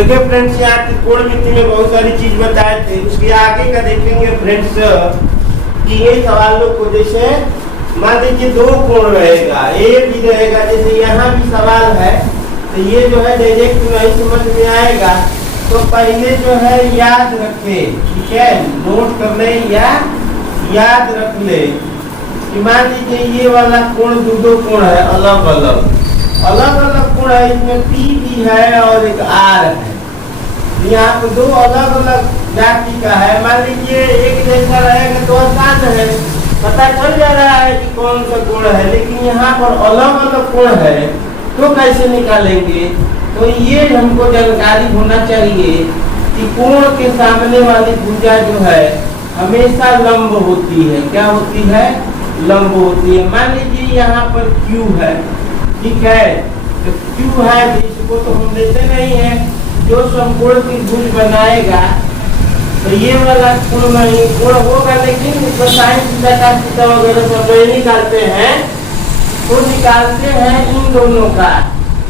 देखिए फ्रेंड्स, यहाँ त्रिकोण मिति में बहुत सारी चीज बताए थे। उसके आगे का देखेंगे फ्रेंड्स कि ये सवालों को जैसे मान लीजिए दो कोण रहेगा, ए भी रहेगा, जैसे यहाँ भी सवाल है तो ये जो है डायरेक्ट नहीं समझ में आएगा, तो पहले जो है याद रखे, ठीक है, नोट कर ले या याद रख ले कि मान लीजिए ये वाला कोण दो कोण है, अलग अलग कोण है, इसमें पी भी है और एक आर है। यहाँ पे दो अलग अलग जाति का है, मान लीजिए एक जैसा रहेगा तो आसान है, पता चल जा रहा है कि कौन सा कोण है। लेकिन यहाँ पर अलग अलग कोण है तो कैसे निकालेंगे? तो ये हमको जानकारी होना चाहिए कि कोण के सामने वाली भुजा जो है हमेशा लंब होती है। क्या होती है? लंब होती है। मान लीजिए यहाँ पर Q है, ठीक है, तो Q है, इसको तो हम लेते नहीं है। जो समकोण की भुज बनाएगा तो ये वाला कोण नहीं, कोण होगा लेकिन इसको साइन थीटा cos थीटा वगैरह सब निकालते हैं, तो निकालते हैं इन दोनों का,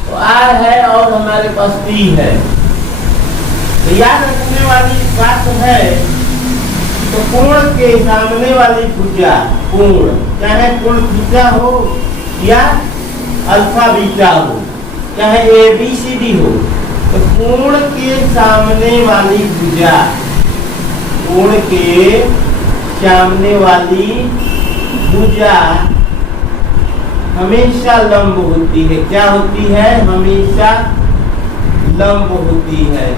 तो R है और हमारे पास P है। तो याद रखने वाली बात है, तो कोण के सामने वाली भुजा, कोण चाहे कोण थीटा हो या अल्फा बीटा हो, चाहे ABCD हो, तो कोण के सामने वाली भुजा, कोण के सामने वाली भुजा हमेशा लंब होती है। क्या होती है? हमेशा लंब होती है।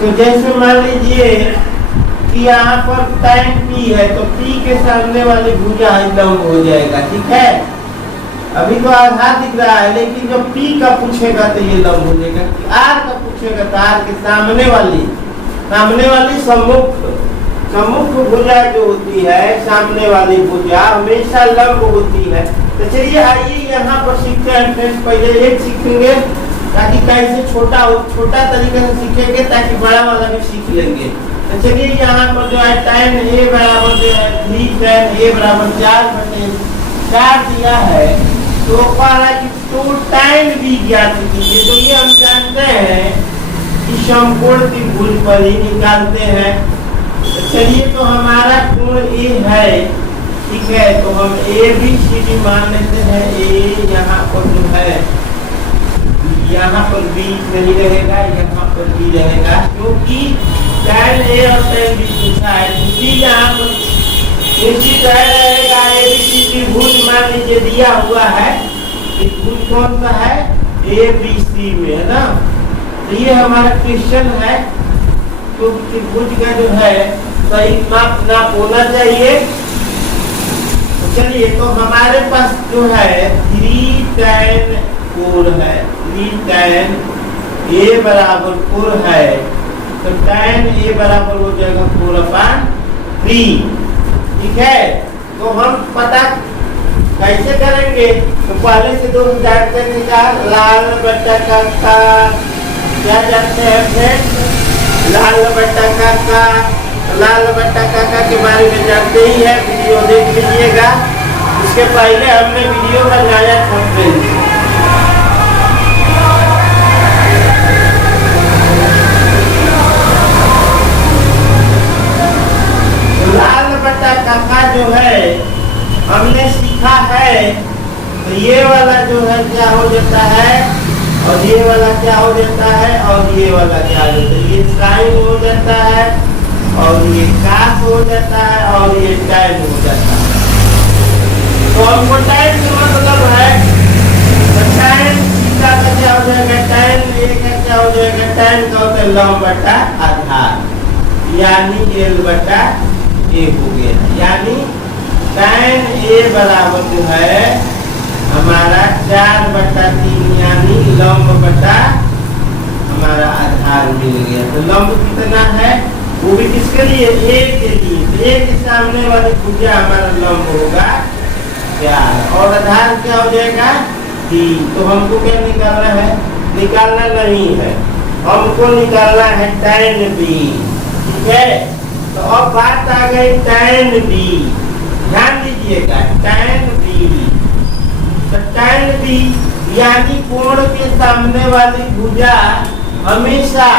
तो जैसे मान लीजिए कि यहाँ पर tan P है, तो P के सामने वाली भुजा लंब हो जाएगा, ठीक है। अभी तो आधार दिख रहा है, लेकिन जब P का पूछेगा तो ये लंब हो जाएगा। R का पूछेगा तो R के सामने वाली सम्मुख भुजा जो होती है, सामने वाली भुजा हमेशा लंब होती है। तो चलिए आइए यहाँ पर सीखते हैं फ्रेंड्स। पहले एक सीखेंगे ताकि कैसे छोटा तरीके से सीखेंगे, ताकि बड़ा वाला भी सीख लेंगे। तो चलिए यहाँ पर जो है tan A बराबर जो है 3 tan A बराबर 4/4 दिया है, तो कह रहा है कि तो tan B ज्ञात कीजिए। तो ये हम जानते हैं कि समकोण की भुज पर ही निकालते हैं। तो चलिए, तो हमारा कोण A है, ठीक है, तो हम ABCD मान लेते हैं। A यहाँ पर जो है, यहाँ पर B नहीं रहेगा, यहाँ पर B रहेगा, क्योंकि tan A और tan B पूछा है। B यहाँ पर निश्चित रहेगा। ABCD भुज मान लीजिए दिया हुआ है, इस भुज कौन सा है? ABC में, है ना। तो ये हमारा क्वेश्चन है, तो भुज का जो है सही नाप होना चाहिए। तो चलिए, तो हमारे पास जो है 3 tan 4 है, 3 tan A बराबर 4 है, तो tan A बराबर हो जाएगा 4/3, ठीक है। तो हम पता कैसे करेंगे? तो पहले से दो जानते हैं क्या? लाल बट्टा का क्या जानते हैं फ्रेंड्स? लाल बट्टा काका के बारे में जानते ही है, वीडियो देख लीजिएगा। इसके पहले हमने वीडियो बनाया था फ्रेंड्स। लाल बट्टा काका जो है हमने सीखा है, तो ये वाला जो है क्या हो जाता है, और ये वाला क्या हो जाता है, और ये वाला क्या हो जाता है? ये साइन हो जाता है, और ये कास हो जाता है, और ये tan हो जाता है। तो हमको tan का मतलब है, तो tan थीटा का क्या हो जाएगा? tan A का क्या हो जाएगा? tan का होता है लंब बटा आधार, यानी L बटा A हो गया। यानी tan A बराबर जो है हमारा 4/3, यानी लंब बटा हमारा आधार मिल गया। तो लंब कितना है? वो भी किसके लिए? A के लिए। तो A के सामने वाली भुजा हमारा लंब होगा 4, और आधार क्या हो जाएगा? 3। तो हमको क्या निकालना है? निकालना नहीं है, हमको निकालना है tan B, ठीक है। तो अब बात आ गई tan B, ध्यान दीजिएगा tan B। तो tan B यानी कोण के सामने वाली भुजा हमेशा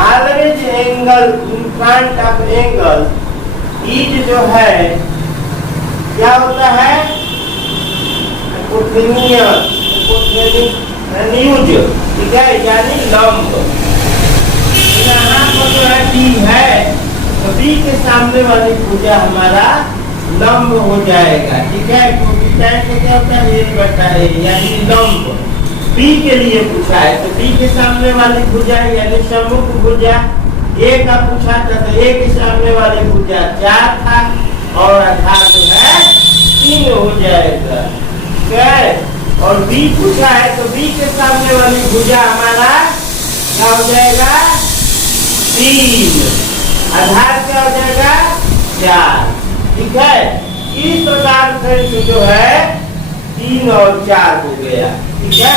always angle in front of angle is जो है क्या होता है न्यूज, ठीक है, यानी लंब। यहाँ पर जो है बी है तो बी के सामने वाली भुजा हमारा लंब हो जाएगा, ठीक है, क्योंकि क्या होता है एक बटा ए यानी लंब। बी के लिए पूछा है तो बी के सामने वाली भुजा यानी सम्मुख भुजा ए का पूछा था तो ए के सामने वाली भुजा 4 था और आधार जो है 3 हो जाएगा, ठीक है। और बी पूछा है तो बी के सामने वाली भुजा हमारा क्या हो जाएगा 3, आधार क्या हो जाएगा 4, ठीक है। इस प्रकार से जो है 3 और 4 हो गया, ठीक है।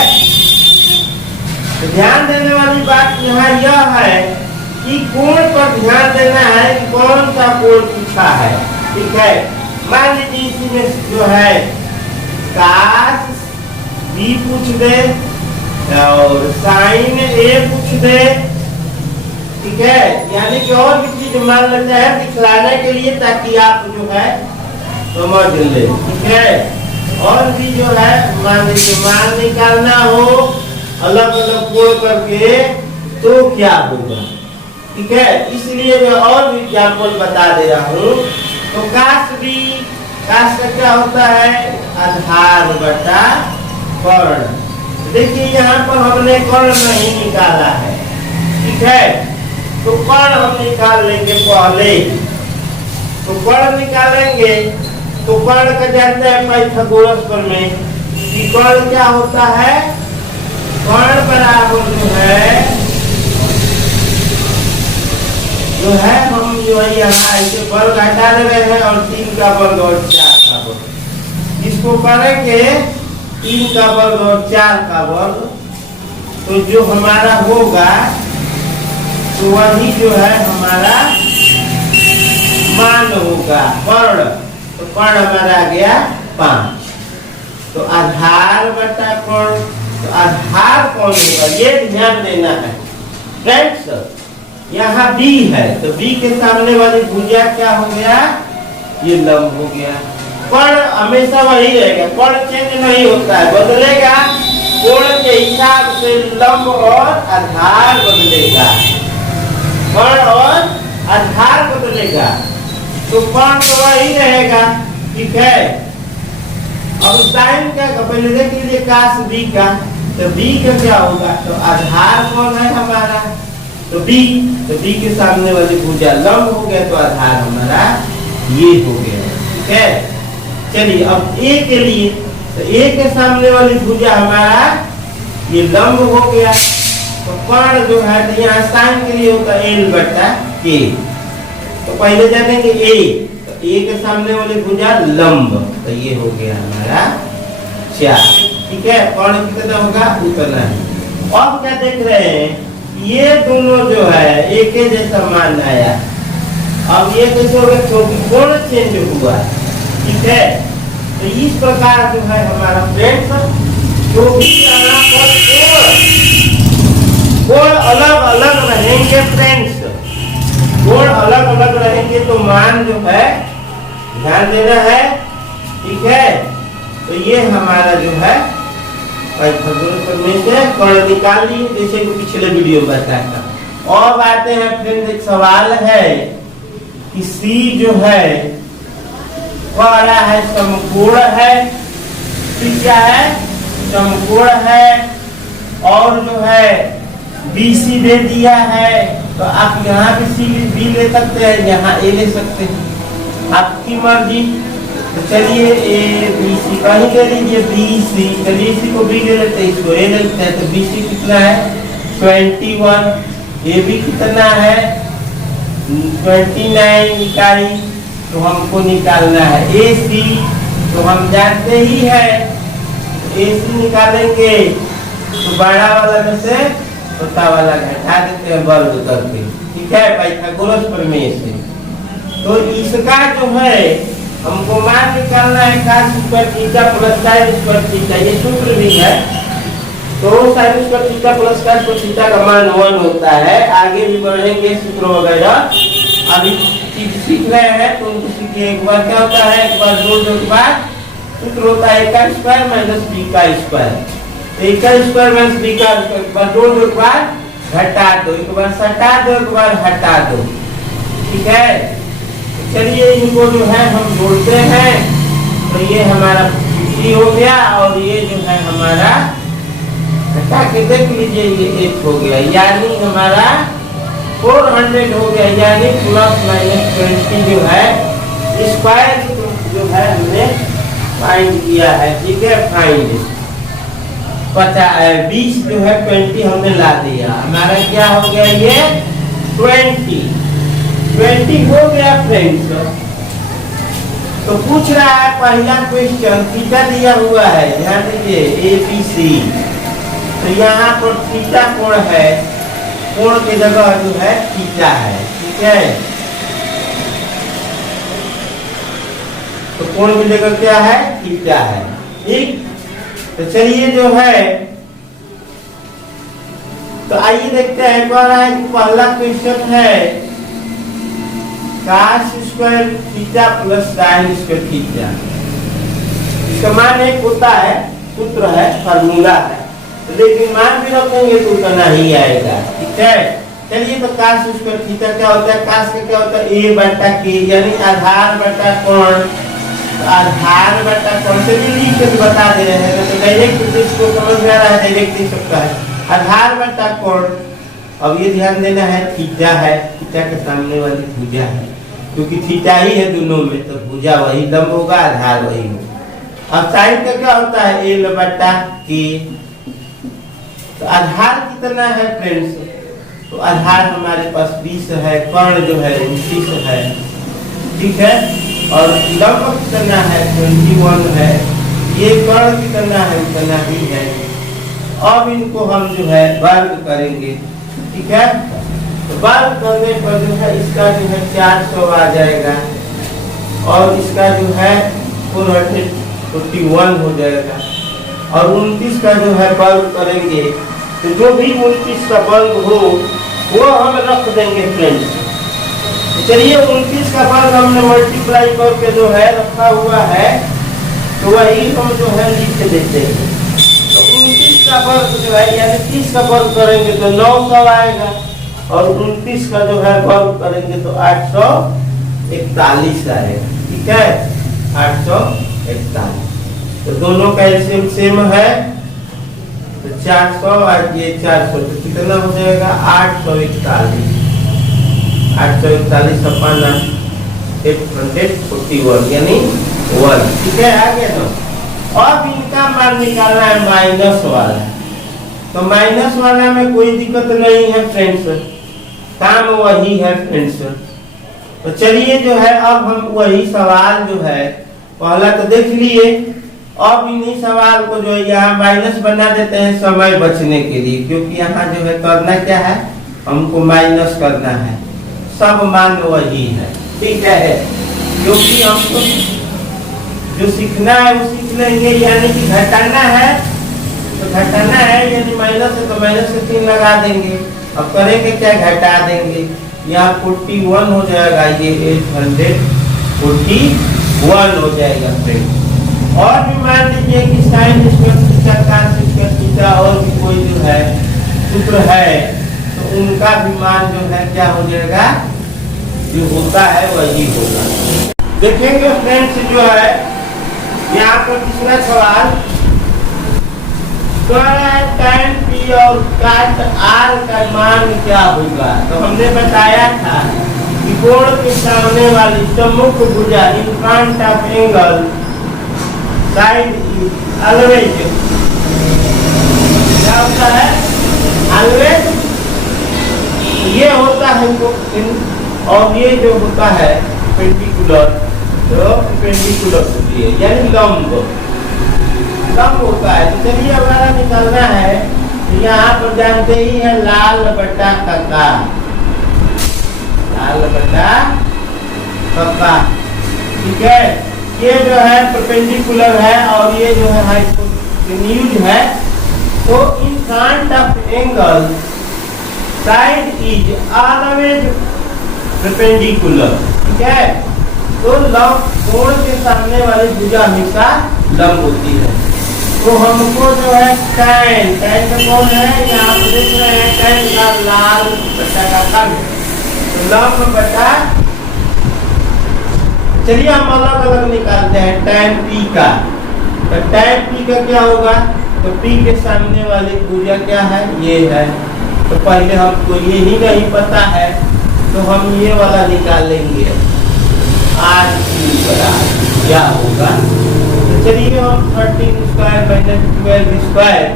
तो ध्यान देने वाली बात यहाँ यह है कि कोण पर ध्यान देना है कि कौन सा कोण पूछा है, ठीक है। मान लीजिए इसमें जो है काश बी पूछ दे और साइन ए पूछ दे, ठीक है, यानी कि और भी चीज मान लेते हैं दिखलाने के लिए ताकि आप जो है समझ ले, ठीक है। और भी जो है मान लीजिए मान निकालना हो अलग अलग कोण करके तो क्या होगा, ठीक है। इसलिए मैं और भी एग्जाम्पल बता दे रहा हूँ। तो काश का क्या होता है आधार बटा कर्ण। देखिए यहाँ पर हमने कर्ण नहीं निकाला है, ठीक है, तो कर्ण हम निकाल लेंगे पहले। तो कर्ण निकालेंगे तो कर्ण का जानते हैं पाइथागोरस प्रमेय कि कर्ण क्या होता है, कर्ण बराबर जो है हम जो है यहाँ ऐसे वर्ग हटा दे रहे हैं और 3 का वर्ग और 4 का वर्ग, इसको करेंगे 3 का वर्ग और 4 का वर्ग, तो जो हमारा होगा तो वही जो है हमारा मान होगा कर्ण। तो कर्ण हमारा आ गया 5। तो आधार बटा कर्ण, तो आधार कौन होगा ये ध्यान देना है फ्रेंड्स। यहाँ बी है तो बी के सामने वाली भुजा क्या हो गया ये लंब हो गया। कर्ण हमेशा वही रहेगा, कर्ण चेंज नहीं होता है, बदलेगा कोण के हिसाब से लंब और आधार बदलेगा, कर्ण और आधार बदलेगा। तो कर्ण तो वही रहेगा, ठीक है। अब साइन का पहले देख लीजिए काश बी का, तो बी का क्या होगा तो आधार कौन है हमारा तो बी के सामने वाली भुजा लंब हो गया तो आधार हमारा ये हो गया, ठीक है। चलिए अब ए के लिए, तो ए के सामने वाली भुजा हमारा ये लंब हो गया तो कर्ण जो है तो यहाँ साइन के लिए होता है एल बटा के। तो पहले जानेंगे ए, तो ए के सामने वाली भुजा लंब तो ये हो गया हमारा 4, ठीक है। कर्ण कितना होगा उतना ही। अब क्या देख रहे हैं ये दोनों जो है एक ही जैसा मान आया। अब ये कैसे हो गया क्योंकि कोण चेंज हुआ, ठीक है। तो इस प्रकार जो है हमारा फ्रेंड्स जो भी कोण अलग अलग रहेंगे फ्रेंड्स, कोण अलग अलग रहेंगे तो मान जो है ध्यान देना है, ठीक है। तो ये हमारा जो है में से कर्ण निकाल लिए जैसे कि पिछले वीडियो में बताया था। और आते हैं फ्रेंड्स एक सवाल है कि सी जो है कह रहा है समकोण है, फिर क्या है समकोण है और जो है बीसी दे दिया है। तो आप यहाँ भी सी बी ले सकते हैं, यहाँ ए ले सकते हैं, आपकी मर्जी। तो चलिए ए बी सी कहीं ले लीजिए बी सी, चलिए इसी को बी ले लेते हैं इसको ए ले लेते हैं। तो बी सी कितना है 21, ए बी कितना है 29 इकाई, तो हमको निकालना है ए सी। तो हम जानते ही है ए सी निकालेंगे तो बड़ा वाला में से छोटा वाला घटा देते हैं वर्ग करके, ठीक है, पाइथागोरस प्रमेय से। तो इसका जो है हमको मान निकालना है cos square theta plus sin square theta, ये सूत्र भी है। तो sin square theta plus cos square theta का मान 1 होता है। आगे भी बढ़ेंगे सूत्र वगैरह, अभी चीज सीख रहे हैं तो उनको सीखिए। एक बार क्या होता है, एक बार जोड़ के बाद सूत्र होता है a का स्क्वायर माइनस b का स्क्वायर। तो a का स्क्वायर माइनस b का स्क्वायर, एक बार जोड़ के बाद घटा दो, एक बार सटा दो, एक बार हटा दो, ठीक है। चलिए इनको जो है हम जोड़ते हैं, तो ये हमारा 50 हो गया और ये जो है हमारा घटा के देख लीजिए ये 1 हो गया, यानी हमारा 400 हो गया, यानी प्लस माइनस 20 जो है स्क्वायर जो है हमने फाइंड किया है, ठीक है। फाइंड 20 जो है 20 हमने ला दिया, हमारा क्या हो गया ये 20 हो गया फ्रेंड्स। तो पूछ रहा है पहला क्वेश्चन, थीटा दिया हुआ है, ध्यान दीजिए ABC। तो यहाँ पर थीटा कोण है, कोण की जगह जो है थीटा है, ठीक है। तो कोण की जगह क्या है, थीटा है, ठीक। तो चलिए जो है, तो आइए देखते हैं। कह रहा है कि पहला क्वेश्चन है cos square theta plus sin square theta, इसका मान एक होता है, सूत्र है, फार्मूला है, लेकिन मान भी रखेंगे तो उतना ही आएगा, ठीक है। चलिए तो cos स्क्वायर थीटा क्या होता है, cos का क्या होता है a बटा k, यानी आधार बटा कोण। आधार बटा कोण से भी लिख के बता दे रहे हैं, तो डायरेक्ट इसको समझ में आ रहा है, डायरेक्ट लिख सकता है आधार बटा कोण। अब ये ध्यान देना है थीटा है, थीटा के सामने वाली भुजा है, क्योंकि थीटा ही है दोनों में, तो भुजा वही लंब होगा, आधार वही होगा। अब साइन का क्या होता है l बटा k। तो आधार कितना है फ्रेंड्स, तो आधार हमारे पास 20 है, कर्ण जो है 29 है, ठीक है। और लंब कितना है 21 है, ये कर्ण कितना है उतना ही है। अब इनको हम जो है वर्ग करेंगे, ठीक है। तो वर्ग करने पर जो है इसका जो है 400 आ जाएगा और इसका जो है 441 हो जाएगा। और 29 का जो है वर्ग करेंगे, तो जो भी 29 का वर्ग हो वो हम रख देंगे फ्रेंड्स। तो चलिए 29 का वर्ग हमने मल्टीप्लाई करके जो है रखा हुआ है, तो वही हम जो है लिख देते हैं। तो 29 का वर्ग जो है, यानी 30 का वर्ग करेंगे तो 900 आएगा, और 29 का जो है वर्ग करेंगे तो 841 आएगा, ठीक है, 841। तो दोनों का एलसीएम सेम है, तो 400 और ये 400, तो कितना हो जाएगा 841। 841 अपना 841 यानी 1, ठीक है। आगे तो अब इनका मान निकालना है माइनस वाला, तो माइनस वाला में कोई दिक्कत नहीं है फ्रेंड्स, काम वही है फ्रेंड्स। तो चलिए जो है अब हम वही सवाल जो है पहला तो देख लिए, अब इन्हीं सवाल को जो है यहाँ माइनस बना देते हैं समय बचने के लिए, क्योंकि यहाँ जो है करना क्या है, हमको माइनस करना है, सब मान वही है, ठीक है। क्योंकि हमको जो सीखना है वो सीख लेंगे, यानी कि घटाना है तो घटाना है, यानी माइनस है तो माइनस से 3 लगा देंगे। अब करेंगे क्या, घटा देंगे, यहाँ 41 हो जाएगा, ये 841 हो जाएगा फ्रेंड। और भी मान लीजिए कि sine square theta, cos square theta और भी कोई जो है सूत्र है, तो उनका भी मान जो है क्या हो जाएगा, जो होता है वही होगा। देखेंगे फ्रेंड्स जो है यहाँ पर तीसरा सवाल, tan p और cot r का मान क्या होगा। तो हमने बताया था कि कोण के सामने वाली सम्मुख भुजा in front of angle side always क्या होता है, ऑलवेज ये होता है और ये जो होता है पेंडिकुलर, तो पेंडिकुलर होती है यानी लंब होता है। तो चलिए हमारा निकालना है, तो यहाँ पर जानते ही है लाल बटा कका, लाल बटा कका, ठीक है। ये जो है परपेंडिकुलर है और ये जो है हाइपोटेन्यूज है। तो in front of angle side is always perpendicular, ठीक है। तो लंब कोण के सामने वाली भुजा हमेशा लंब होती है। तो हमको जो है tan का कौन है, यहाँ पर देख रहे हैं tan का लाल बट्टा का खंड, तो लंब बटा, चलिए हम अलग अलग निकालते हैं tan p का। तो tan p का क्या होगा, तो p के सामने वाली भुजा क्या है, ये है। तो पहले हमको ये ही नहीं पता है तो हम ये वाला निकालेंगे, r q क्या होगा। तो चलिए हम 13 स्क्वायर माइनस 12 स्क्वायर,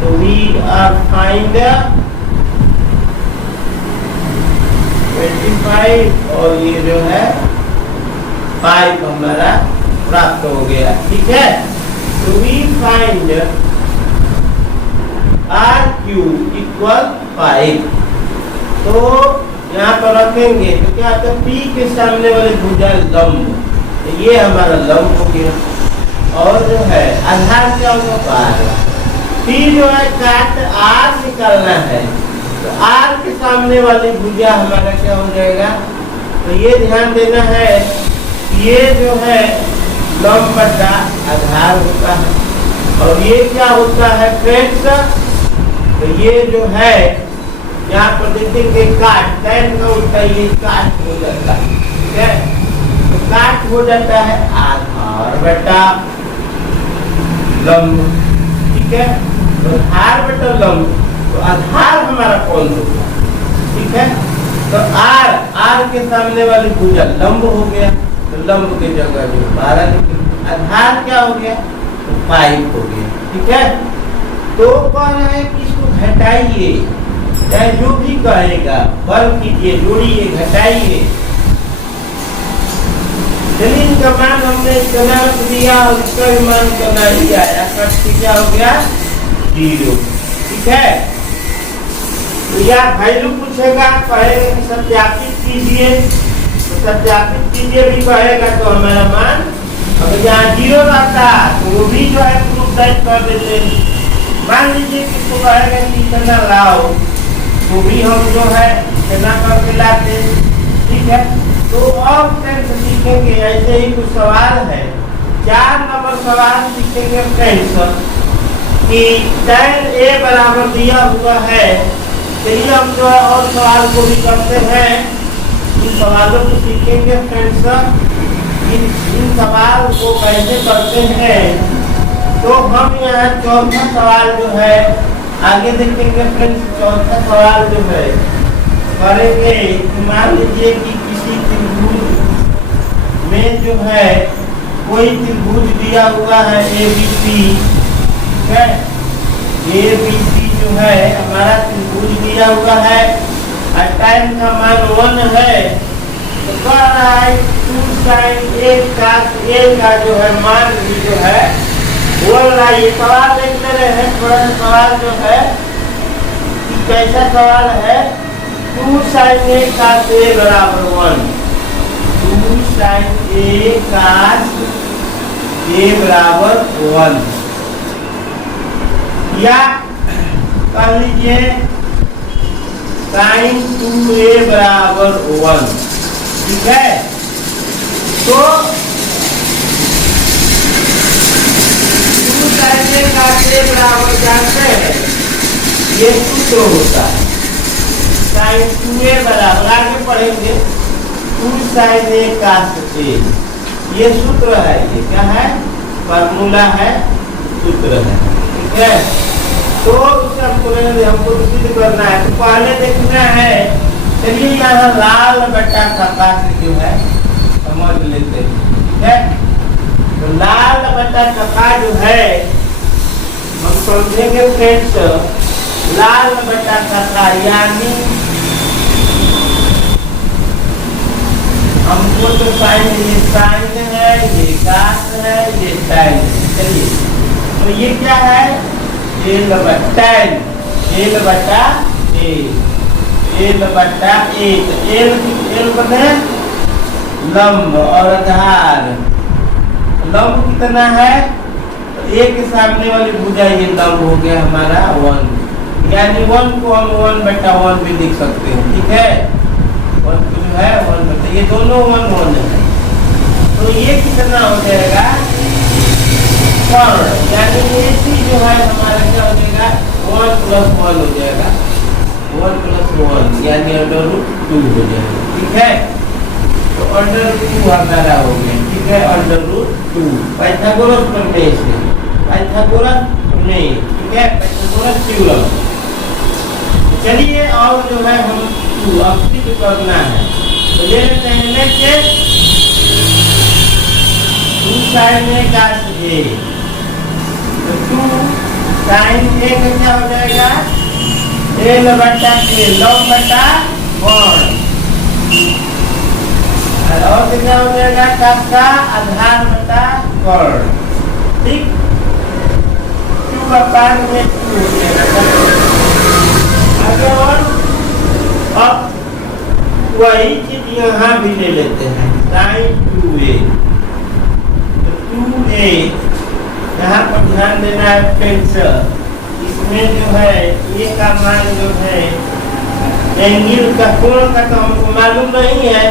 तो वी आर फाइंड 25 और ये जो है 5 हमारा प्राप्त हो गया, ठीक है। तो we find R Q equal 5। तो यहाँ पर रखेंगे तो क्या आता है, पी के सामने वाले भुजा लंब, तो ये हमारा लंब हो गया। और जो है आधार क्या होगा, पार। पी जो है काट आर निकालना है, तो आर के सामने वाली भुजा हमारा क्या हो जाएगा, तो ये ध्यान देना है, ये जो है लंब बटा आधार होता है। और ये क्या होता है फ्रेंड्स, तो ये जो है यहाँ पर देखेंगे काट, tan का उल्टा ये काट हो जाता है, ठीक है। तो काट हो जाता है आधार बटा लंब, ठीक है। तो आधार बटा लंब, तो आधार हमारा कौन होगा, ठीक है। तो आर के सामने वाली भुजा लंब हो गया, तो लंब की जगह जो 12 निकल, आधार क्या हो गया, तो 5 हो गया, ठीक है। तो कह रहा है कि इसको घटाइए, चाहे जो भी कहेगा वर्ग कीजिए, जोड़िए, घटाइए। चलिए इनका मान हमने इतना दिया और इसका भी मान करना ही आया, कट क्या हो गया 0, ठीक है। तो यह वैल्यू पूछेगा, कहेगा कि सत्यापित कीजिए, तो सत्यापित कीजिए भी कहेगा, तो हमारा मान अगर यहाँ 0 रहता तो वो भी जो है प्रूफ टाइप कर देते। मान लीजिए किसको कहेगा कि इतना लाओ, तो भी हम जो है इतना करके लाते, ठीक है। तो और फ्रेंड्स सीखेंगे, ऐसे ही कुछ सवाल है, 4 नंबर सवाल सीखेंगे फ्रेंड्स कि tan a बराबर दिया हुआ है। चलिए हम जो है और सवाल को भी करते हैं, इन सवालों को सीखेंगे फ्रेंड्स। इन सवाल को कैसे करते हैं, तो हम यहाँ चौथा सवाल जो है आगे देखेंगे फ्रेंड्स। चौथा सवाल जो है करेंगे, मान लीजिए कि किसी त्रिभुज में जो है कोई त्रिभुज दिया हुआ है ABC, ठीक है। ABC जो है हमारा त्रिभुज दिया हुआ है और tan का मान 1 है, तो कह रहा है 2 sin a का जो है मान भी जो है बोल रहा है। ये सवाल देख ले रहे हैं, थोड़ा सा सवाल जो है कि कैसा सवाल है, 2 sin a cos a बराबर 1, 2 sin a cos a बराबर 1, या कह लीजिए sin 2a बराबर 1, ठीक है। तो 2 sin a cos a बराबर जानते हैं, ये सूत्र होता है sin 2a बराबर, आगे पढ़ेंगे 2 sin a cos a, ये सूत्र है, ये क्या है, फार्मूला है, सूत्र है, ठीक है। तो उसे हमको सिद्ध करना है, तो पहले देखना है, चलिए यहाँ लाल बट्टा प्रकाश जो है समझ लेते हैं, ठीक है। तो लाल बट्टा कथा जो है हम समझेंगे फ्रेंड्स, लाल बट्टा कथा यानी हमको तो साइन, ये साइन है, ये काट है, ये साइन है। चलिए तो ये क्या है, एल बट्टा एल बट्टा ए, एल बट्टा ए, एल बने लंब और आधार। लंब कितना है? तो ए के सामने वाली भुजा ये लंब हो गया हमारा 1, यानी 1 को हम 1/1 भी लिख सकते हैं। ठीक है, 1 को जो है 1/, ये दोनों 1 1 है। तो ये कितना हो जाएगा? कर्ण, यानी ये चीज जो है हमारा क्या हो जाएगा? 1 + 1 हो जाएगा, 1 + 1 यानी √2 हो जाएगा। ठीक है, तो √2 हमारा हो गया। ठीक है, √2 पाइथागोरस प्रमेय से, पाइथागोरस प्रमेय। ठीक है, पाइथागोरस थ्योरम। चलिए और जो है हम 2 अब सिद्ध करना है, तो ले लेते हैं next 2 sin A cos A। तो 2 sin A का क्या हो जाएगा? L/K, लंब/कोण। और क्या हो जाएगा? cos का आधार/कोण। ठीक, 2 का पान में 2 हो जाएगा। आगे और अब वही चीज यहाँ भी ले लेते हैं, sin 2A। तो 2A यहाँ पर ध्यान देना है फ्रेंड्स, इसमें जो है ये का मान जो है एंगल का कोण का तो हमको मालूम नहीं है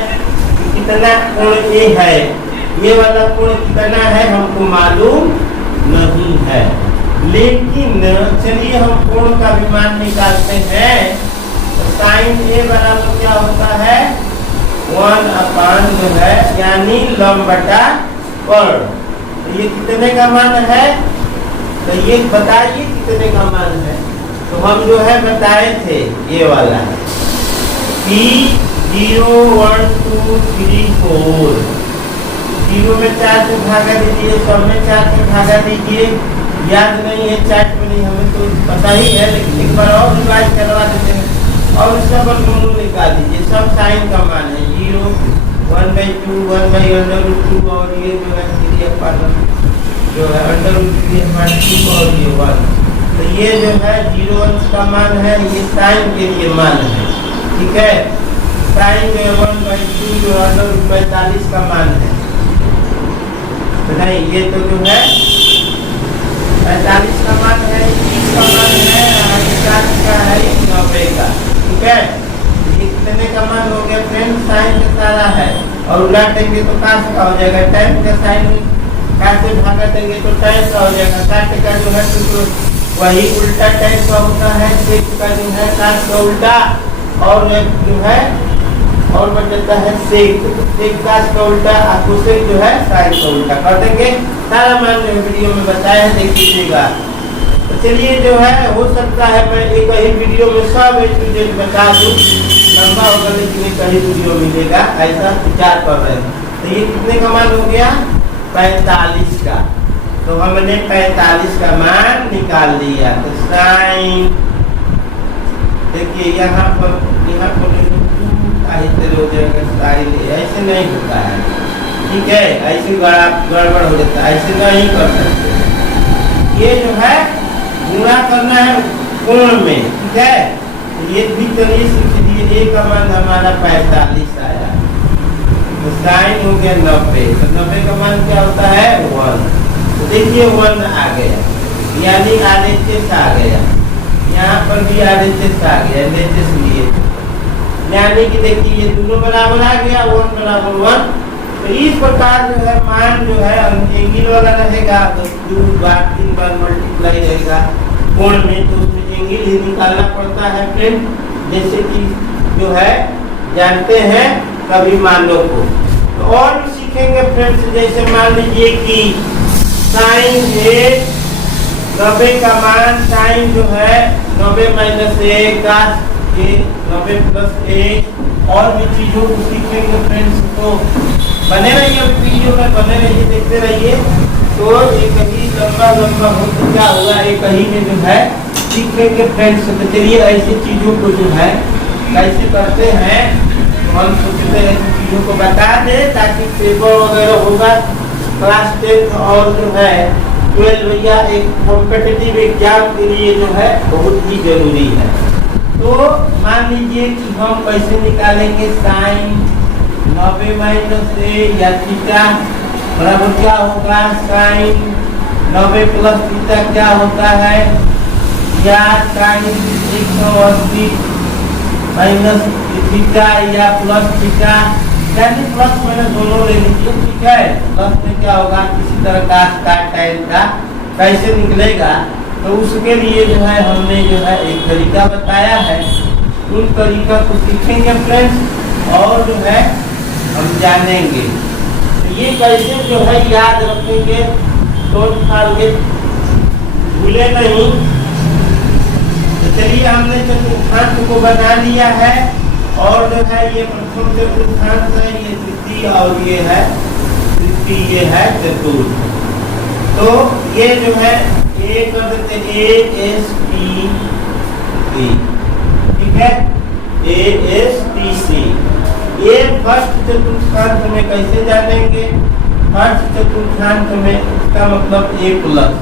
कितना कोण ये है, ये वाला कोण कितना है हमको मालूम नहीं है। लेकिन चलिए हम कोण का भी मान निकालते हैं। तो sin A बराबर क्या होता है? 1/, जो है यानी लंब/कोण। तो ये कितने का मान है? तो ये बताइए कितने का मान है? तो हम जो है बताए थे ये वाला P 0 1 2 3 4, 0 में 4 से भागा दीजिए, 100 में 4 से भागा दीजिए। याद नहीं है, चैट में नहीं, हमें तो पता ही है, लेकिन एक बार और रिवाइज करवा देते हैं। और इसका वर्गमूल निकाल दीजिए, सब साइन का मान है 0, 1/2, 1/√2 और ये जो है 3/, जो है √3/2 और ये 1। तो ये जो है 0 अंश का मान है, ये साइन के लिए मान है। ठीक है, साइन जो है 1/2 जो है √45 का मान है। तो नहीं, ये तो जो है 45 का मान है, 30 का मान है, 50 का है, 90 का। ठीक है, ये कितने का मान हो गया फ्रेंड? साइन का सारा है और उलटेंगे तो काश का हो जाएगा। टाइम का साइन काश से भागा देंगे तो टाइम का हो जाएगा। काट का जो है तो वही उल्टा टाइम का होता है, सेक का जो है काश का उल्टा, और जो है और बचता है सेक, सेक काश का उल्टा, कोसेक जो है साइन का उल्टा कर देंगे। सारा मान जो वीडियो में बताया है, देख लीजिएगा। तो चलिए जो है हो सकता है मैं एक ही वीडियो में सब स्टूडेंट बता दूं, लंबा होगा लेकिन एक ही वीडियो मिलेगा, ऐसा विचार कर रहे हैं। तो ये कितने का मान हो गया? 45 का। तो हमने 45 का मान निकाल लिया। तो साइन देखिए यहाँ पर हो जाएगा, साइन ऐसे नहीं होता है। ठीक है, ऐसे गड़बड़ हो जाता है, ऐसे नहीं कर सकते। ये जो है गुणा करना है कोण में। ठीक है, ये भी चलिए सीख लीजिए। A का मान हमारा 45 आया, तो साइन हो गया 90। तो 90 का मान क्या होता है? 1। तो देखिए 1 आ गया, यानी RHS आ गया। यहाँ पर भी RHS आ गया, LHS लिए, यानी कि देखिए ये दोनों बराबर आ गया, 1 = 1। तो इस प्रकार जो है मान जो है एंगल वाला रहेगा, तो 2 बार 3 बार मल्टीप्लाई रहेगा कोण में, तो उसमें एंगल ही निकालना पड़ता है फ्रेंड, जैसे कि जो है जानते हैं कभी मानों को। तो और भी सीखेंगे फ्रेंड्स, जैसे मान लीजिए कि साइन 90 का मान, साइन जो है 90 - 1 का 90 + 1, और भी चीजों को सीखेंगे फ्रेंड्स। तो बने रहिए वीडियो में, बने रहिए, देखते रहिए। तो एक ही लंबा हो तो क्या होगा, एक ही में जो है सीखेंगे फ्रेंड्स। तो चलिए ऐसी चीजों को जो है कैसे करते हैं, तो हम सोचते हैं चीजों को बता दें, ताकि पेपर वगैरह होगा क्लास 10 और जो है 12 या एक कॉम्पिटिटिव एग्जाम के लिए जो है बहुत ही जरूरी है। तो मान लीजिए कि हम कैसे निकालेंगे साइन 90 माइनस ए या थीटा बराबर क्या होगा साइन 90 प्लस थीटा क्या होता है या साइन 180 माइनस थीटा या प्लस थीटा, यानी प्लस माइनस दोनों ले लीजिए, ठीक है। प्लस में क्या होगा किसी तरह का tan का कैसे निकलेगा, तो उसके लिए जो है हमने जो है एक तरीका बताया है, उन तरीका को सीखेंगे फ्रेंड्स और जो है हम जानेंगे। तो ये कैसे जो है याद रखेंगे सोच साल के भूले नहीं। तो चलिए हमने चतुर्थांश को बना लिया है और जो है ये प्रथम चतुर्थांश है, ये द्वितीय और ये है तृतीय, ये है चतुर्थ। तो ये जो है ए कर देते ASTC, ठीक है, ASTC। ये फर्स्ट चतुर्थांश में कैसे जानेंगे, फर्स्ट चतुर्थांश में इसका मतलब A plus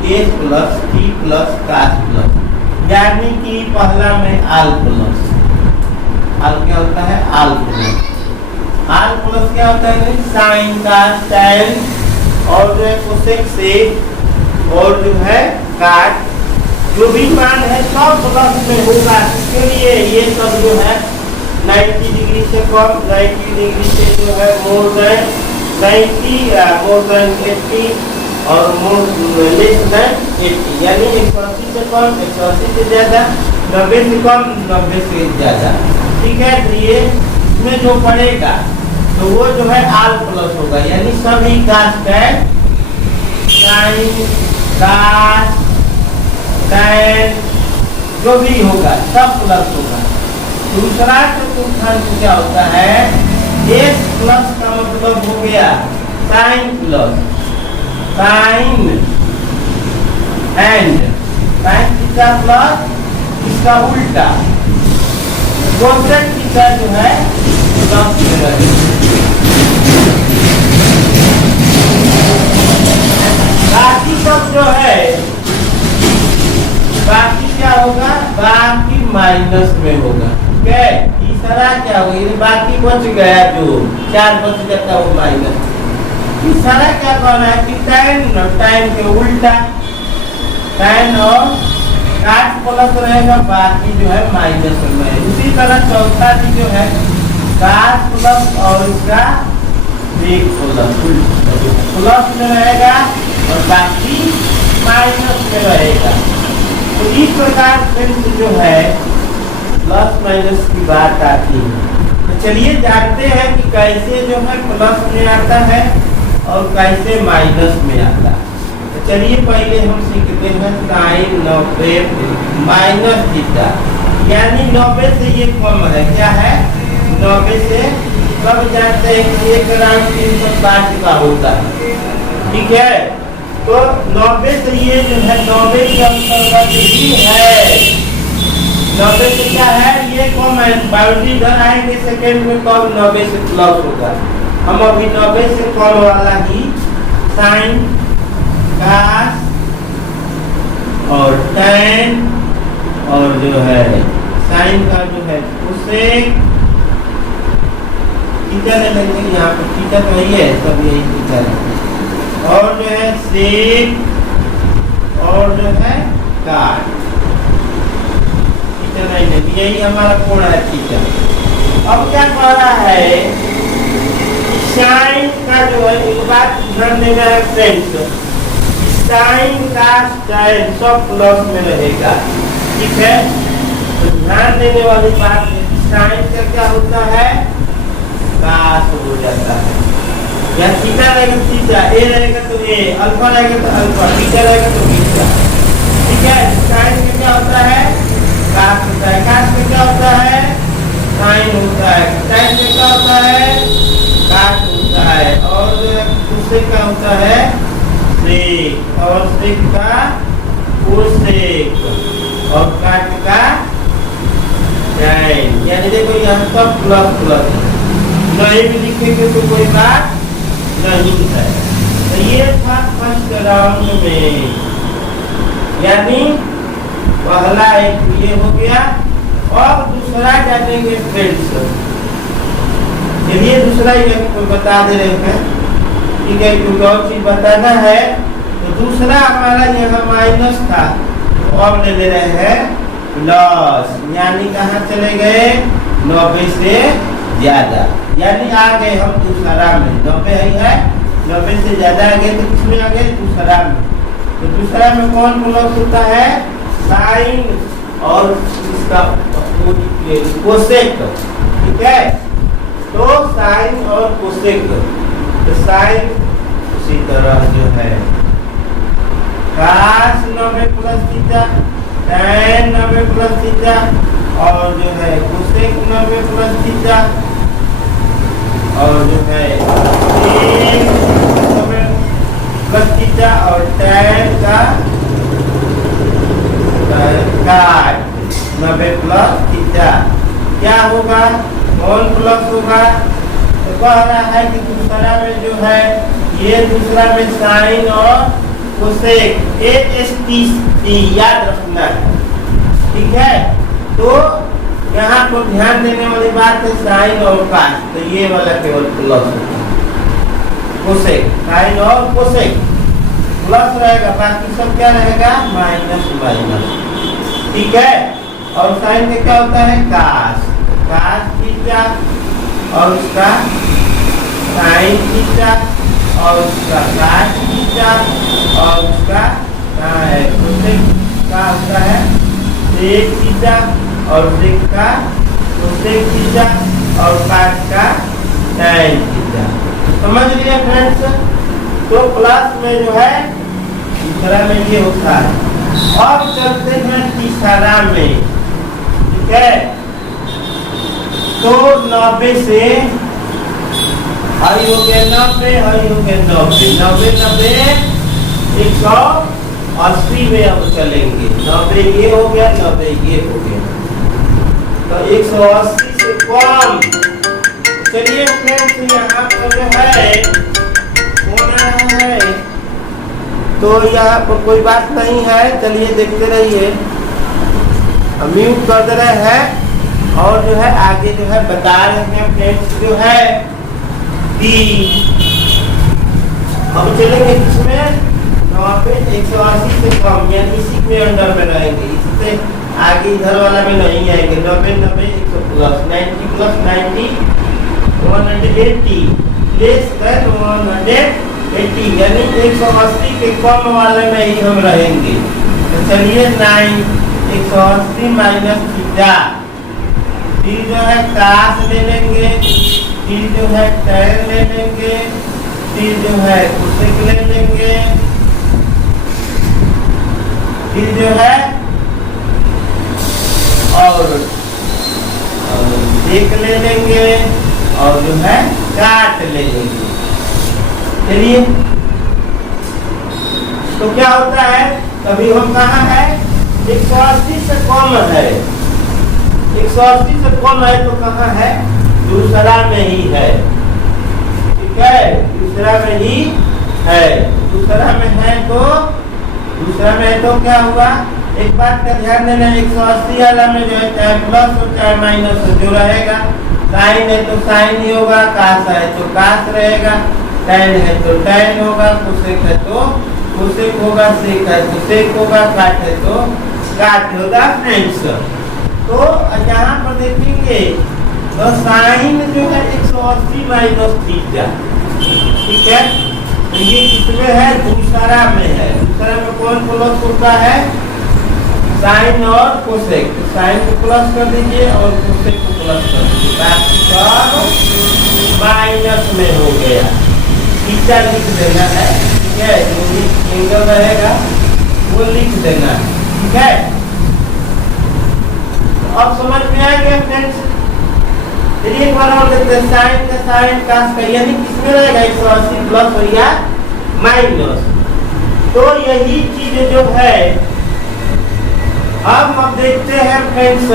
T plus cos plus, यानी कि पहला में आल प्लस, आल क्या होता है आल प्लस, आल प्लस क्या होता है साइन का tan और जो है कोसेक से और जो है काट, जो भी मान है सब प्लस में होगा। इसके लिए ये सब जो है 90 डिग्री से कम, 90 डिग्री से जो है मोर देन 90 मोर देन 80 और मोर लेस देन 80, यानी 180 से कम, 180 से ज़्यादा, 90 से कम, 90 से ज़्यादा, ठीक है। तो ये इसमें जो पड़ेगा तो वो जो है आल प्लस होगा, यानी सभी कास टैन साइन कास टैन जो भी होगा सब प्लस होगा। दूसरा चतुर्थांश क्या होता है एस प्लस का मतलब हो गया sine plus sine and sine theta plus इसका उल्टा कोसेक थीटा जो है प्लस में रहेगा। बाकी सब जो है बाकी क्या होगा, बाकी माइनस में होगा, ठीक है। तीसरा क्या होगा, ये बाकी बच गया जो 4 बच जाता है वो माइनस। तीसरा क्या कहना है कि tan के उल्टा tan और काट प्लस रहेगा, बाकी जो है माइनस में। उसी तरह चौथा भी जो है काट प्लस और इसका प्लस में रहेगा और बाकी माइनस में रहेगा। तो इस प्रकार से जो है प्लस माइनस की बात आती है। तो चलिए जानते हैं कि कैसे जो है प्लस में आता है और कैसे माइनस में आता है। तो चलिए पहले हम सीखते हैं साइन 90 माइनस थीटा, यानी 90 से ये कम है, क्या है 90 से कब जानते हैं कि 1/360 का होता है, ठीक है। तो 90 से ये जो है 90 के अंतर्गत ही है, 90 से क्या है ये कम है, बाउंड्री इधर आएंगे सेकेंड में कब 90 से प्लस होगा। हम अभी 90 से कम वाला ही साइन कास और tan और जो है साइन का जो है उससे थीटा ले लेंगे, यहाँ पर थीटा तो यही है, सब यही थीटा है और जो है सेक और जो है काट, थीटा नहीं है, यही हमारा कोण है थीटा। अब क्या कह रहा है साइन का जो है एक बात ध्यान देना है फ्रेंड्स, साइन का tan सब प्लस में रहेगा, ठीक है। तो ध्यान देने वाली बात है साइन का क्या होता है कास हो जाता है, या थीटा रहेगा थीटा, ए रहेगा तो ए, अल्फा रहेगा तो अल्फा, बीटा रहेगा तो बीटा, ठीक है। साइन में क्या होता है कास होता है, कास में क्या होता है साइन होता है, साइन में क्या होता है कास होता है और दूसरे का होता है सेक और सेक का कोसेक और काट का tan, यानी देखो यहाँ सब प्लस प्लस नहीं भी लिखेंगे तो कोई बात नहीं है। तो ये था फर्स्ट राउंड में, यानी पहला एक ये हो गया। और दूसरा जानेंगे फ्रेंड्स, चलिए दूसरा ये कोई बता दे रहे हैं, ठीक है, क्योंकि और चीज बताना है। तो दूसरा हमारा यहाँ माइनस था, तो अब ले ले रहे हैं प्लस, यानी कहाँ चले गए 90 से ज्यादा, यानी आ गए हम दूसरा में। 90 ही है, 90 से ज्यादा आ गए तो किसमें आ गए दूसरा में। तो दूसरा में कौन प्लस होता है, साइन और इसका कोसेक, ठीक है। तो साइन और कोसेक, तो साइन उसी तरह जो है cos 90 plus theta, tan 90 plus theta, और जो है कोसेक 90 प्लस थीटा, और जो है sin 90 प्लस थीटा, और tan का काट 90 प्लस थीटा। क्या होगा, कौन प्लस होगा, तो कह रहा है कि दूसरा में जो है ये दूसरा में साइन और कोसेक AST याद रखना है, ठीक है। तो यहाँ पर ध्यान देने वाली बात है साइन और काट, तो ये वाला केवल प्लस होगा, कोसेक साइन और कोसेक प्लस रहेगा, बाकी सब क्या रहेगा माइनस माइनस, ठीक है। और साइन में क्या होता है कास, कास थीटा और उसका साइन थीटा और उसका काट थीटा और उसका कहाँ है कोसेक का होता है सेक थीटा और सेक का कोसेक थीटा और काट का tan थीटा। समझ लिया फ्रेंड्स। तो क्लास में जो है दूसरा में ये होता है। अब चलते हैं तीसरा में, ठीक है। तो 90 से हाई हो गया 90, हाई हो गया 90, 90 90 180 में अब चलेंगे। 90 ये हो गया, 90 ये हो गया, तो 180 से कम। चलिए फ्रेंड्स यहाँ पर जो है होना है, तो यहाँ पर कोई बात नहीं है, चलिए देखते रहिए। म्यूट कर दे रहे हैं और जो है आगे जो है बता रहे हैं फ्रेंड्स जो है कि अब चलेंगे किसमें 90 180 से कम, यानी इसी में अंडर में रहेंगे, इससे आगे इधर वाला में नहीं आएंगे। 90 90 100 प्लस 90 प्लस 90 180 लेस देन 180, यानी 180 के कम वाले में ही हम रहेंगे। तो चलिए 180 माइनस थीटा, फिर जो है कास ले लेंगे, फिर जो है tan ले लेंगे, फिर जो है कोसेक ले लेंगे, फिर जो है और सेक ले लेंगे और जो है काट ले लेंगे। चलिए तो क्या होता है, कभी हम कहाँ है 180 से कम है, 180 से कम है तो कहाँ है दूसरा में ही है, ठीक है, दूसरा में ही है। दूसरा में है तो दूसरा में तो क्या हुआ, एक बात का ध्यान देना, 180 वाला में जो है चाहे प्लस हो चाहे माइनस हो, जो रहेगा साइन है तो साइन ही होगा, कास है तो कास रहेगा, tan है तो tan होगा, कोसेक है तो कोसेक होगा, सेक है तो सेक होगा, काट है तो काट होगा फ्रेंड्स। तो यहाँ पर देखेंगे तो साइन जो है 180 माइनस थीटा, ठीक है। तो ये किसमें है दूसरा में है। दूसरा में कौन प्लस होता है साइन और कोसेक, तो साइन को प्लस कर दीजिए और कोसेक को प्लस कर दीजिए, बाकी सब माइनस में हो गया। थीटा लिख देना है, ठीक है, जो भी एंगल रहेगा वो लिख देना है, ठीक है। तो अब समझ में आ गया फ्रेंड्स। चलिए एक बार और देखते हैं, साइन का साइन कास का, यानी किसमें रहेगा 180 प्लस हो या माइनस। तो यही चीज जो है अब देखते हैं फ्रेंड्स,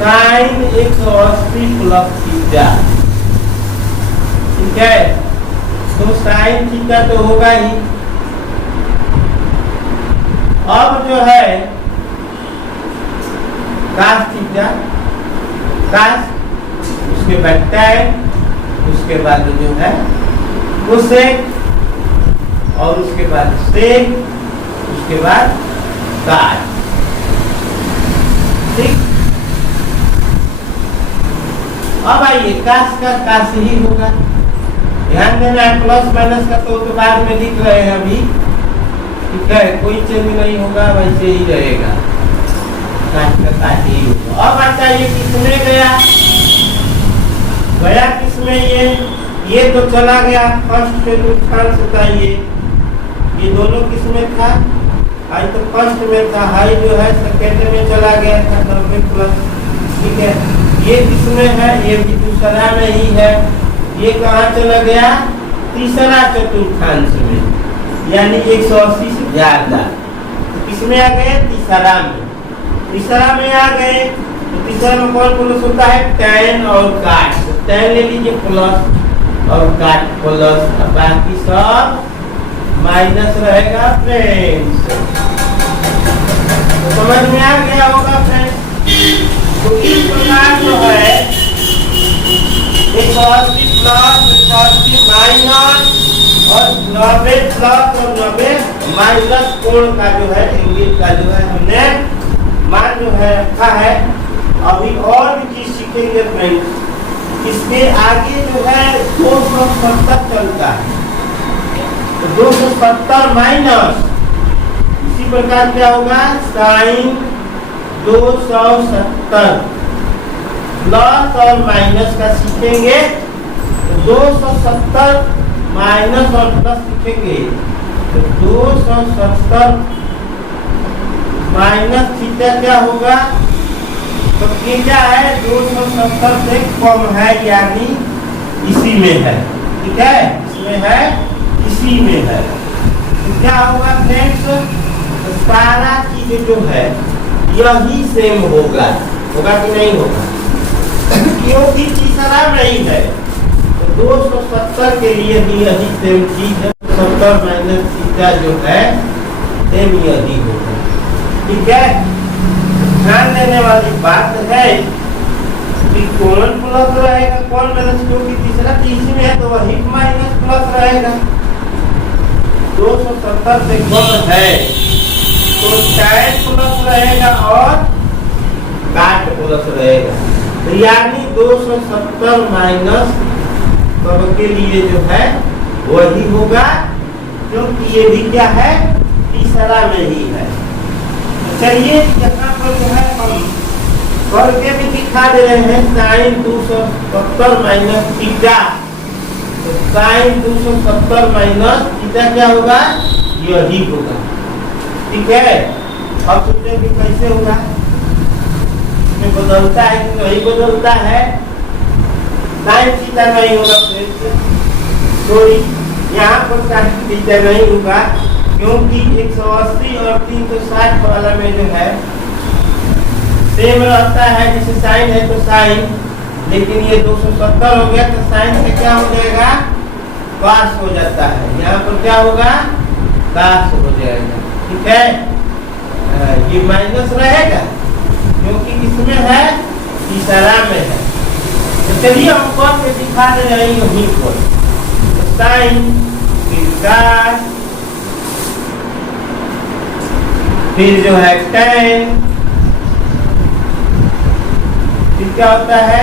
साइन 180 प्लस थीटा, ठीक है। तो साइन थीटा तो होगा ही। अब जो है कास थीटा, कास उसके उसके बाद tan, उसके बाद जो है cosec, और उसके बाद sec, उसके बाद cot। ठीक, अब आइए काश का काश ही होगा। ध्यान देना है, प्लस माइनस का तो बाद में लिख रहे हैं अभी, ठीक है, कोई चेंज नहीं होगा, वैसे ही रहेगा, काश का काश ही होगा। अब आता है ये किसमें गया, गया किसमें, ये तो चला गया फर्स्ट चतुर्थांश था, ये दोनों किसमें था, हाई तो फर्स्ट में था, हाई जो है सेकेंड में चला गया था 90 प्लस। ठीक है, ये किसमें है, ये भी दूसरा में ही है, ये कहाँ चला गया, तीसरा चतुर्थांश में, यानी 180 से ज्यादा। तो किसमें आ गए, तीसरा में, तीसरा में आ गए। तो तीसरा में कौन प्लस होता है, tan और cot, तो tan ले लीजिए प्लस और cot प्लस, बाकी सब माइनस रहेगा फ्रेंड्स। तो समझ में आ गया होगा फ्रेंड्स। तो इस प्रकार जो है 180 प्लस 180 माइनस और 90 प्लस और 90 माइनस कोण का जो है, एंगल का जो है हमने मान जो है रखा है। अभी और भी चीज सीखेंगे फ्रेंड्स। इसके आगे जो है 270 चलता है, तो 270 माइनस, इसी प्रकार क्या होगा, साइन 270 प्लस और माइनस का सीखेंगे। तो 270 माइनस और प्लस सीखेंगे, तो 270 माइनस थीटा क्या होगा, तो थीटा है 270 से कम है, यानी इसी में है। ठीक है, इसमें है, इसी में है। तो क्या होगा फ्रेंड्स, तो सारा चीज जो है यही सेम होगा, होगा कि नहीं होगा, क्योंकि तीसरा नहीं है। तो 270 के लिए भी यही सेम चीज है, 70 माइनस थीटा जो है सेम यही होगा। ठीक है, ध्यान देने वाली बात है कि कौन प्लस रहेगा कौन माइनस, क्योंकि तीसरा इसी में है तो वही माइनस प्लस रहेगा। 270 से कम है तो tan प्लस रहेगा और cot प्लस रहेगा, तो यानी 270 माइनस सबके लिए जो है वही होगा, क्योंकि ये भी क्या है, तीसरा में ही है। चलिए यहाँ पर जो है हम करके भी दिखा दे रहे हैं, साइन 270 माइनस थीटा, तो साइन 270 माइनस थीटा क्या होगा, यही होगा। ठीक है, अब सोचते कि कैसे होगा, इसमें बदलता है कि नहीं बदलता है, साइन थीटा नहीं होगा सॉरी, यहाँ पर साइन थीटा नहीं होगा, क्योंकि 180 और 360 वाला में जो है सेम रहता है, जैसे साइन है तो साइन, लेकिन ये 270 हो गया तो साइन से क्या हो जाएगा, कॉस हो जाता है, यहाँ पर क्या होगा, कॉस हो जाएगा। ठीक है, ये माइनस रहेगा क्योंकि इसमें है, तीसरा में है। तो चलिए हम कौन से दिखा दे रहे हैं यहीं पर, साइन फिर कॉस फिर जो है tan, फिर क्या होता है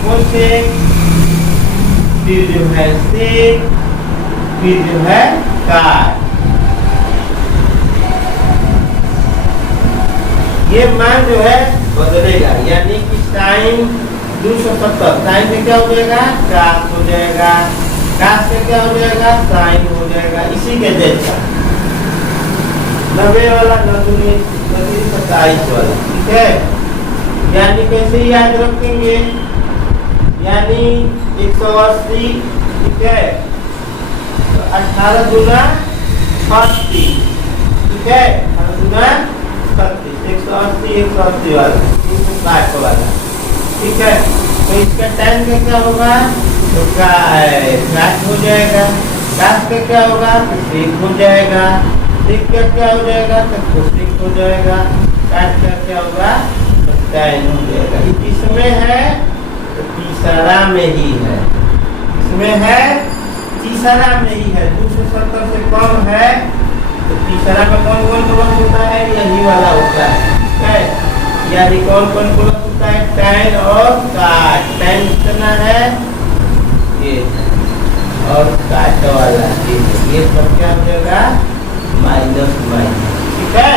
कोसेक, फिर जो है सेक, फिर जो है cot। ये मान जो है बदलेगा, यानी कि साइन 270 साइन में क्या हो जाएगा, cos हो जाएगा, cos में क्या हो जाएगा, साइन हो जाएगा, इसी के जैसा 90 वाला 27 वाला। ठीक है, यानी कैसे याद रखेंगे, यानी 180, ठीक है, तो 18 गुना 30, ठीक है, 18 गुना 30, 180 180 वाला 360 वाला। ठीक है, तो इसका tan का क्या होगा, तो cot हो जाएगा, cos का क्या होगा, तो sec हो जाएगा, sec का क्या हो जाएगा, तो cosec हो जाएगा, cot का क्या होगा, तो tan हो जाएगा। ये किसमें है, तो तीसरा में ही है, इसमें है तीसरा में ही है, 270 से कम है तो तीसरा में कौन कौन प्लस होता है, यही वाला होता है। यानी कौन कौन प्लस होता है, tan और cot। tan कितना है, ये और cot वाला ये सब क्या हो जाएगा, माइनस माइनस, ठीक है।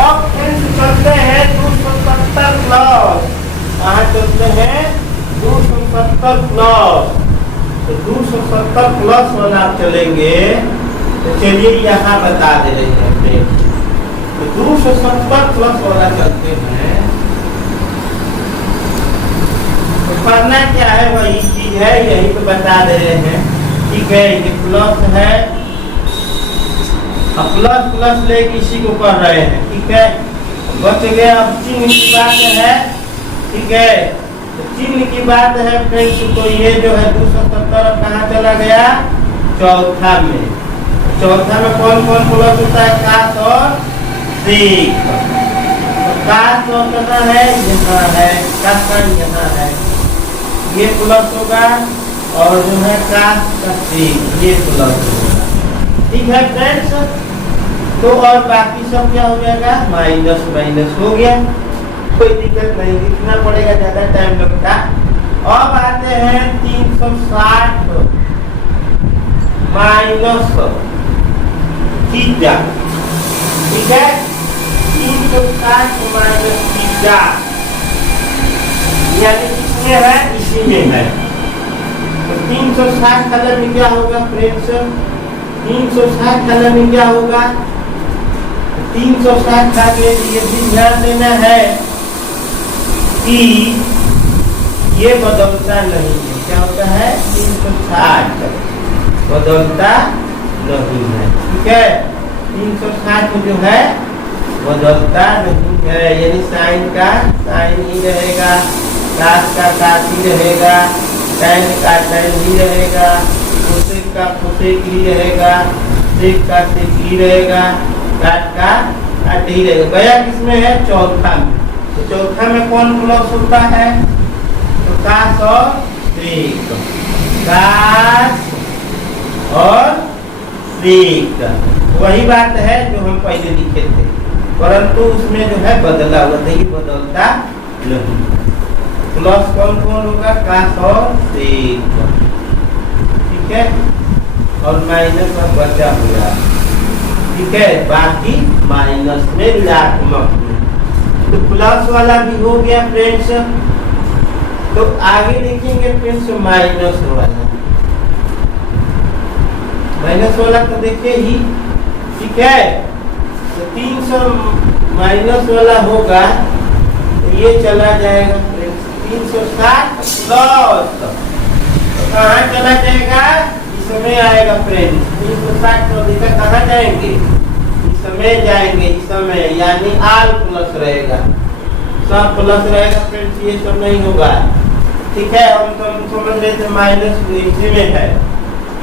अब फ्रेंड्स चलते हैं 270 प्लस, कहाँ चलते हैं, 270 प्लस। तो 270 प्लस वाला आप चलेंगे तो चलिए यहाँ बता दे रहे हैं फ्रेंड्स। तो 270 प्लस वाला चलते हैं तो करना क्या है, वही चीज है, यही तो बता दे रहे हैं, ठीक है। ये प्लस है, अब प्लस प्लस लेके इसी को कर रहे हैं, ठीक है। बच गया, अब चिन्ह की बात है, ठीक है। तो चिन्ह की बात है फ्रेंड्स, तो ये जो है 270 कहाँ चला गया, चौथा में। चौथा में कौन कौन प्लस होता है, cos और sec। तो cos और कहाँ है, यहाँ है, cos यहाँ है, ये प्लस होगा, और जो है cos का sec ये प्लस होगा, ठीक है फ्रेंड्स। तो और बाकी सब क्या हो जाएगा, माइनस माइनस हो गया, कोई दिक्कत नहीं, लिखना पड़ेगा, ज्यादा टाइम लगता। अब आते हैं 360 माइनस थीटा, ठीक है। 360 माइनस थीटा यानी किसमें है, इसी में है। तो 360 कलर में क्या होगा फ्रेंड्स, 360 कलर में क्या होगा, 360 का ये भी ध्यान देना है कि ये बदलता नहीं है, क्या होता है, 360 बदलता नहीं है, ठीक है। 360 जो है बदलता नहीं है, यानी साइन का साइन ही रहेगा, cos का cos ही रहेगा, tan का tan ही रहेगा, cosec का cosec ही रहेगा, sec का sec ही रहेगा, cot का cot ही रहेगा। गया किसमें है, चौथा में। तो चौथा में कौन प्लस होता है, तो cos और sec, cos और sec वही बात है जो हम पहले लिखे थे, परंतु उसमें जो है बदला हुआ था, ये बदलता नहीं। प्लस कौन कौन होगा, cos और sec, ठीक है, और माइनस अब बचा हुआ, ठीक है, बाकी माइनस में ऋणात्मक में। तो प्लस वाला भी हो गया फ्रेंड्स। तो आगे देखेंगे फ्रेंड्स माइनस वाला, माइनस वाला तो देखिए ही, ठीक है। तो 300 माइनस वाला होगा तो ये चला जाएगा फ्रेंड्स 360 प्लस, तो कहाँ चला जाएगा, इसमें आएगा फ्रेंड्स। 360 को देखा कहाँ जाएंगे, इसमें जाएंगे, इसमें यानी आल प्लस रहेगा, सब प्लस रहेगा फ्रेंड्स, ये सब नहीं होगा, ठीक है। हम समझ रहे थे माइनस इसी में है,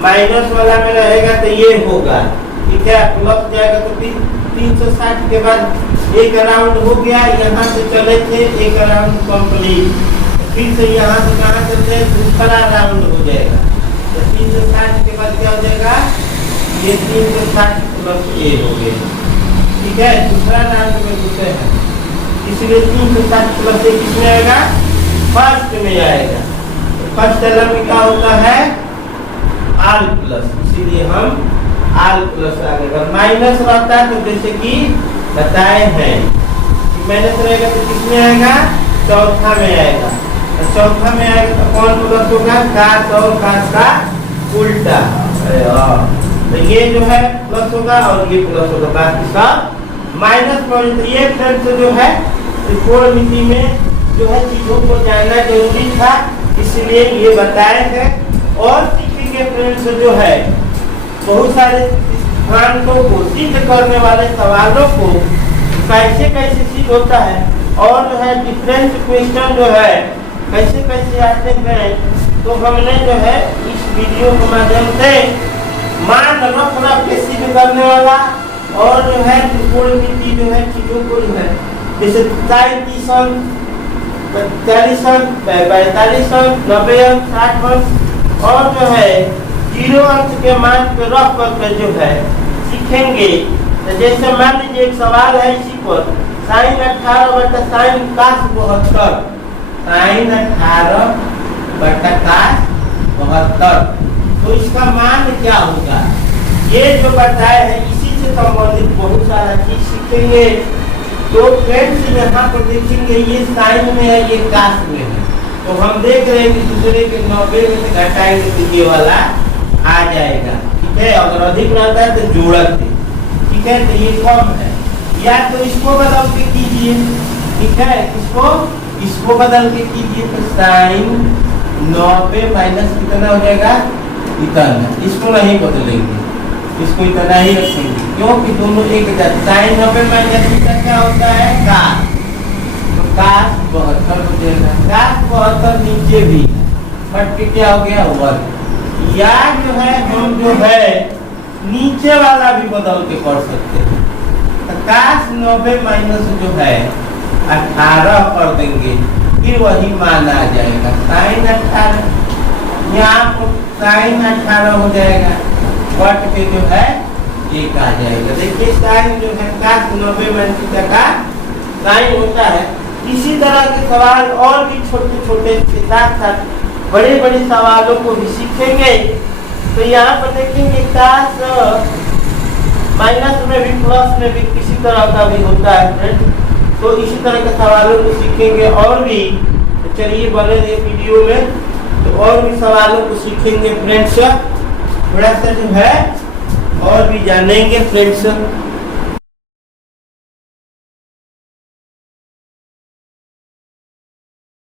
माइनस वाला में रहेगा तो ये होगा, ठीक है। प्लस जाएगा तो 360 के बाद एक राउंड हो गया, यहाँ से चले थे एक राउंड कंप्लीट, फिर से यहाँ से कहाँ चलते हैं, दूसरा राउंड हो जाएगा। तो 360 के बाद क्या हो जाएगा, ये 360 प्लस ए हो गया, ठीक है। दूसरा राउंड में घुसे हैं, इसलिए 360 प्लस ए किसमें आएगा, फर्स्ट में आएगा। तो फर्स्ट एलम में क्या होता है, आल प्लस, इसीलिए हम आल प्लस आगे। अगर माइनस रहता है तो जैसे कि बताए हैं कि माइनस रहेगा तो किसमें आएगा, चौथा में आएगा। तो चौथा में आएगा तो कौन प्लस होगा, cos और cos का उल्टा, तो ये जो है प्लस होगा और ये प्लस होगा, बाकी सब माइनस पॉइंट। ये फ्रेंड्स जो है त्रिकोणमिति में जो है चीजों को जानना जरूरी था, इसलिए ये बताए हैं। और सीखेंगे फ्रेंड्स जो है बहुत सारे सिद्धांतों को सिद्ध करने वाले सवालों को कैसे कैसे सिद्ध होता है, और जो है डिफरेंस क्वेश्चन जो है कैसे कैसे आते हैं, तो हमने जो है इस वीडियो के माध्यम से मान रख के सिद्ध करने वाला, और जो है त्रिकोणमिति जो है चीजों को जो है जैसे साइन 40 अंक, 45 अंक, 90 अंक, 60 अंक और जो है 0 अंक के मान पे रख कर जो है सीखेंगे। तो जैसे मान लीजिए एक सवाल है इसी पर sin 18 बटा sin cos 72, sin 18 बटा cos 72, तो इसका मान क्या होगा ये जो बताया है इसी से संबंधित बहुत सारा चीज सीखेंगे। तो फ्रेंड्स यहाँ पर देखेंगे ये साइन में है ये कास्ट में है, तो हम देख रहे हैं कि दूसरे के 90 में से घटाएंगे तो ये वाला आ जाएगा। ठीक है, अगर अधिक रहता है तो जोड़क दे। ठीक है, तो ये कम है, या तो इसको बदल के कीजिए। ठीक है, इसको बदल के कीजिए तो साइन 90 माइनस कितना हो जाएगा इतना। इसको नहीं बदलेंगे, इसको इतना ही रखेंगे क्योंकि दोनों एक जैसे। साइन 90 माइनस थीटा क्या होता है cos, तो cos 72 हो जाएगा। cos 72 नीचे भी बट के क्या हो गया 1, या जो है हम जो है नीचे वाला भी बदल के कर सकते हैं। तो cos 90 माइनस जो है 18 कर देंगे, फिर वही मान आ जाएगा साइन 18, यहाँ पर साइन 18 हो जाएगा बट के जो है एक आ जाएगा। देखिए साइन जो है cos 90 माइनस थीटा का साइन होता है। इसी तरह के सवाल और भी छोटे छोटे के साथ साथ बड़े बड़े सवालों को भी सीखेंगे। तो यहाँ पर देखेंगे cos माइनस में भी प्लस में भी किसी तरह का भी होता है फ्रेंड। तो इसी तरह के सवालों को सीखेंगे और भी। तो चलिए बने रहिए वीडियो में, तो और भी सवालों को सीखेंगे फ्रेंड्स, थोड़ा सा जो है और भी जानेंगे फ्रेंड्स।